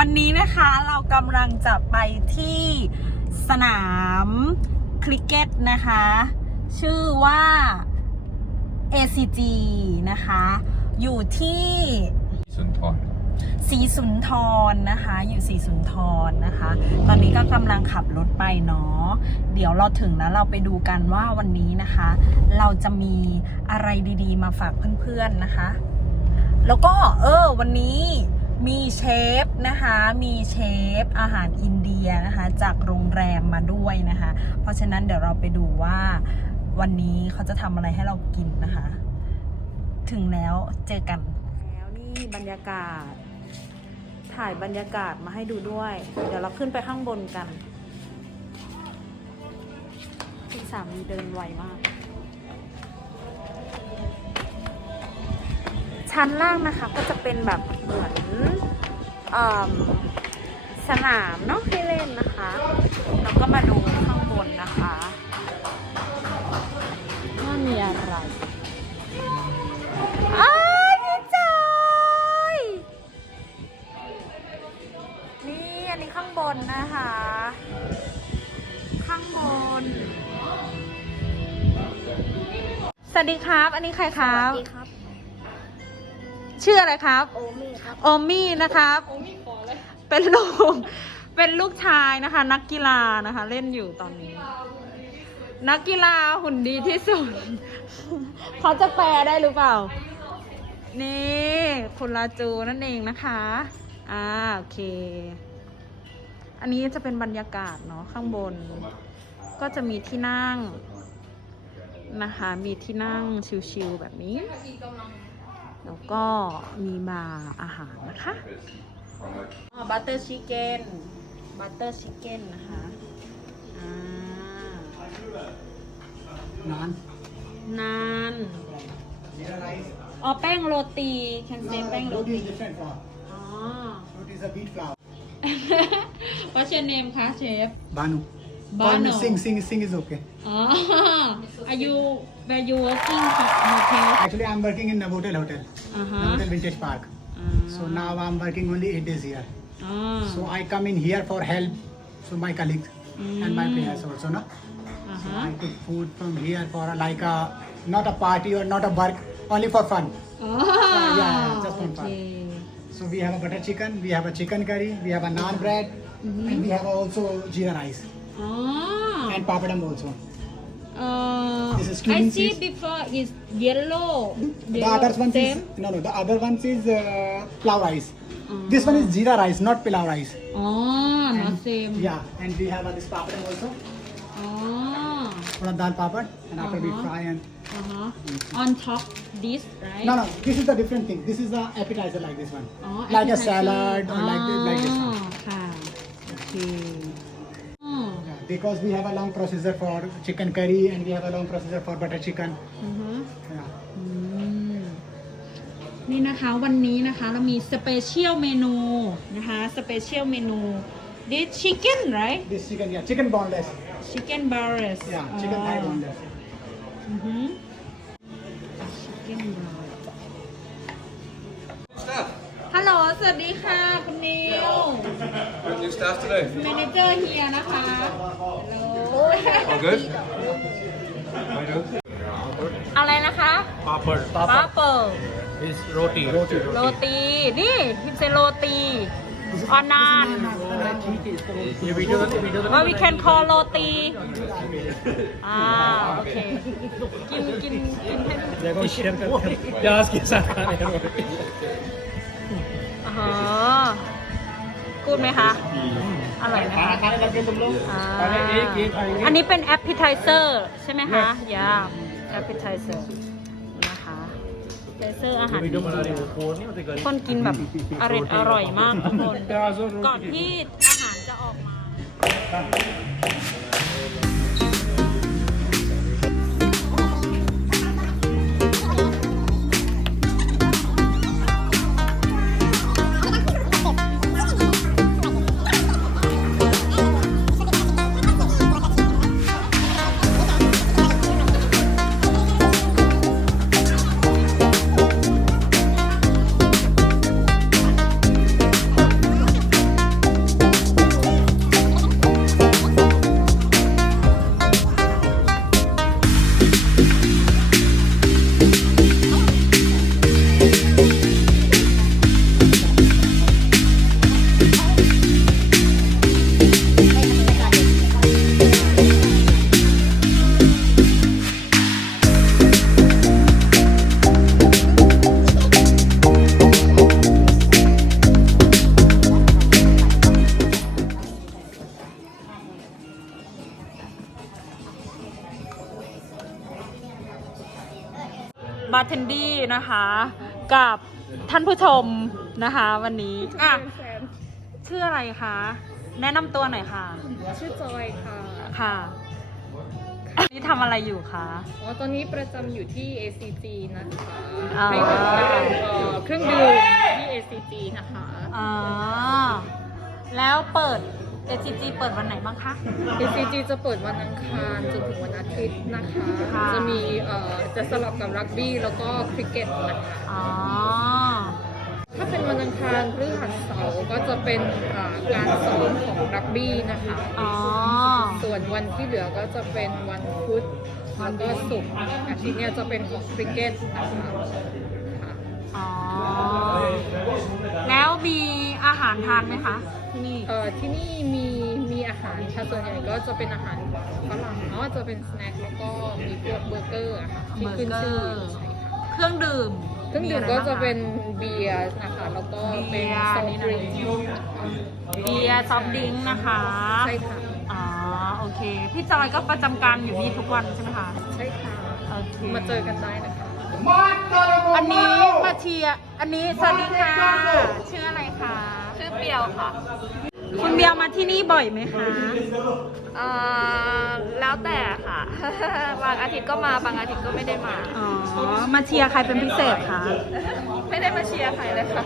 วันนี้นะคะเรากำลังจะไปที่สนามคริกเก็ตนะคะ ชื่อว่า ACG นะคะ อยู่ที่สุนทรสีสุนทรนะคะ อยู่สีสุนทรนะคะ ตอนนี้ก็กำลังขับรถไปเนาะเดี๋ยวเราถึงแล้วเราไปดูกันว่าวันนี้นะคะ เราจะมีอะไรดีๆ มาฝากเพื่อนๆนะคะ แล้วก็เออวันนี้ มีเชฟนะคะ มีเชฟอาหารอินเดียนะคะ จากโรงแรมมาด้วยนะคะ เพราะฉะนั้นเดี๋ยวเราไปดูว่าวันนี้เขาจะทำอะไรให้เรากินนะคะ ถึงแล้วเจอกัน แล้วนี่บรรยากาศ ถ่ายบรรยากาศมาให้ดูด้วย เดี๋ยวเราขึ้นไปข้างบนกันคุณสามีเดินไวมาก ชั้นล่างนะคะก็จะเป็นแบบเหมือนอสนามเนาะให้เล่นนะคะ แล้วก็มาดูข้างบนนะคะว่ามีอะไรอ้ายพี่จอยนี่อันนี้ข้างบนนะคะ ข้างบน สวัสดีครับ อันนี้ใครครับสวัสดีครับ ชื่ออะไรครับ โอมี่ครับ โอมี่นะครับเป็นลูก เป็นลูกชายนะคะ นักกีฬานะคะ เล่นอยู่ตอนนี้ นักกีฬาหุ่นดีที่สุด เขาจะแปลได้หรือเปล่า นี่คุณลาจูนั่นเองนะคะ อ่าโอเค อันนี้จะเป็นบรรยากาศเนาะข้างบน ก็จะมีที่นั่งนะคะ มีที่นั่งชิลๆแบบนี้ แล้วก็มีบาร์อาหารนะคะบัตเตอร์ชิคเก้นบัตเตอร์ชิคเก้นนะคะอ่านานนานอ๋อแป้งโรตีแคนเซแป้งโร roti ตี is different flour. อ๋อ Roti is a wheat flour. What's your name คะเชฟ Banu. Call Bono. Sing, sing, sing is okay. Ah, are you where you working hotel? Actually, I'm working in Novotel Hotel, Uh-huh. Novotel Vintage Park. Ah. So now I'm working only eight days here. Ah. So I come in here for help to my colleagues and my mm. players also, no? So uh-huh. I cook food from here for like a not a party or not a work, only for fun. Ah, yeah, just one part. So we have a butter chicken, we have a chicken curry, we have a naan bread, mm-hmm. and we have also jeera rice and papadam also. Uh, This is I see before is yellow. The other one is no no. The other one is uh, pulao rice. Uh-huh. This one is jeera rice, not pilau rice. Oh, not same. Yeah, and we have uh, this papadam also. Oh, Pura dal papad, and after we Uh-huh. fry and uh-huh. On top this, right? no no. This is the different thing. This is the appetizer like this one, Oh, like a salad or like this, like this one. อ๋อ because we have a long procedure for chicken curry and we have a long procedure for butter chicken. อือฮะ Yeah. อืมนี่นะคะวันนี้นะคะเรามีสเปเชียลเมนูนะคะสเปเชียลเมนู this chicken right This chicken, yeah, chicken boneless. chicken barres Yeah, chicken thigh Oh. boneless. อือฮึ chicken barres Staff. ฮัลโหลสวัสดีค่ะคุณนิว Good new staff today. เมเนเจอร์เฮียนะคะฮัลโหล All good? How you doing? อะไรนะคะ Papad. ปาเปิล is roti. Roti. โรตี นี่พิมเซโรตีออนาน ये video video ว่า we can call โรตี อ่า โอเค กิน กิน กินให้ देखो शेयर करते हैं प्याज के साथ खाने हैं रोटी อ๋อ พูดไหมคะ อร่อยไหมคะอ่าอันนี้เป็นแอปพิทายเซอร์ใช่ไหมคะยาแอปเป i z e r นะคะไดเซอร์อาหารอินเดียคนกินแบบอร่อยอร่อยมากทุกคน ก่อนที่อาหารจะออกมา นะคะ กับท่านผู้ชมนะคะ วันนี้อะชื่ออะไรคะ แนะนำตัวหน่อยค่ะ ชื่อจอยค่ะ ค่ะนี่ทำอะไรอยู่คะ อ๋อ ตอนนี้ประจำอยู่ที่ ACG นะคะอ๋อ ให้บริการเอ่อเครื่องดื่มที่ ACG นะคะ อ๋อ แล้วเปิด ACG เปิดวันไหนบ้างคะ ACG จะเปิดวันอังคารจนถึงวันอาทิตย์นะคะ ค่ะ จะมีเอ่อจะสลับกับรักบี้แล้วก็คริกเก็ตนะคะอ๋อ ถ้าเป็นวันอังคารพฤหัสเสาร์ก็จะเป็นอ่าการซ้อมของรักบี้นะคะ อ๋อ ส่วนวันที่เหลือก็จะเป็นวันพุธแล้วก็ศุกร์อาทิตย์เนี้ยจะเป็นของคริกเก็ตนะคะาหารทานไหมคะที่นี่ เอ่อที่นี่มีมีอาหารค่ะส่วนใหญ่ก็จะเป็นอาหารฝรั่งเนาะจะเป็นสแน็คแล้วก็มีพวกเบอร์เกอร์อะค่ะที่ขึ้นชื่อเบอร์เกอร์ ใช่ค่ะเครื่องดื่มเครื่องดื่มก็จะเป็นเบียร์นะคะแล้วก็เป็นเบียร์ซอฟต์ดริงก์เบียร์ซอฟต์ดริงก์นะคะใช่ค่ะอ๋อโอเค พี่จอยก็ประจำการอยู่นี่ทุกวันใช่ไหมคะ ใช่ค่ะ โอเคมาเจอกันได้นะคะ อันนี้มาเชียร์อันนี้สวัสดีค่ะ ชื่ออะไรคะ ชื่อเปียวค่ะ คุณเบียร์มาที่นี่บ่อยไหมคะเอ่อแล้วแต่ค่ะ บางอาทิตย์ก็มาบางอาทิตย์ก็ไม่ได้มา อ๋อมาเชียร์ใครเป็นพิเศษคะ ไม่ได้มาเชียร์ใครเลยค่ะ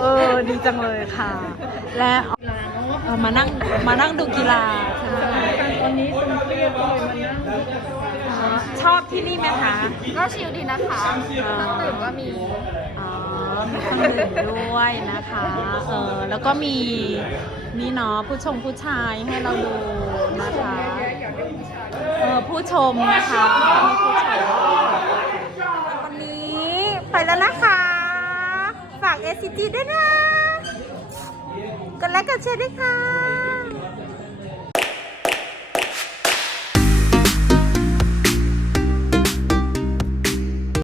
เออดีจังเลยค่ะ และเออมานั่งมานั่งดูกีฬาใช่ไหมคะตอนนี้คุณเปรี้ยวก็เลยมานั่งอ๋อ ชอบที่นี่ไหมคะ ก็ชิลดีนะคะเครื่องดื่มก็มี อ๋อมีเครื่องดื่มด้วยนะคะ เออ แล้วก็มีนี่เนาะผู้ชมผู้ชายให้เราดูนะคะ เออผู้ชมนะคะมีผู้ชมวันนี้ไปแล้วนะคะ ฝาก SCG ด้วยนะกันแล้วกันเชียร์ด้วยค่ะ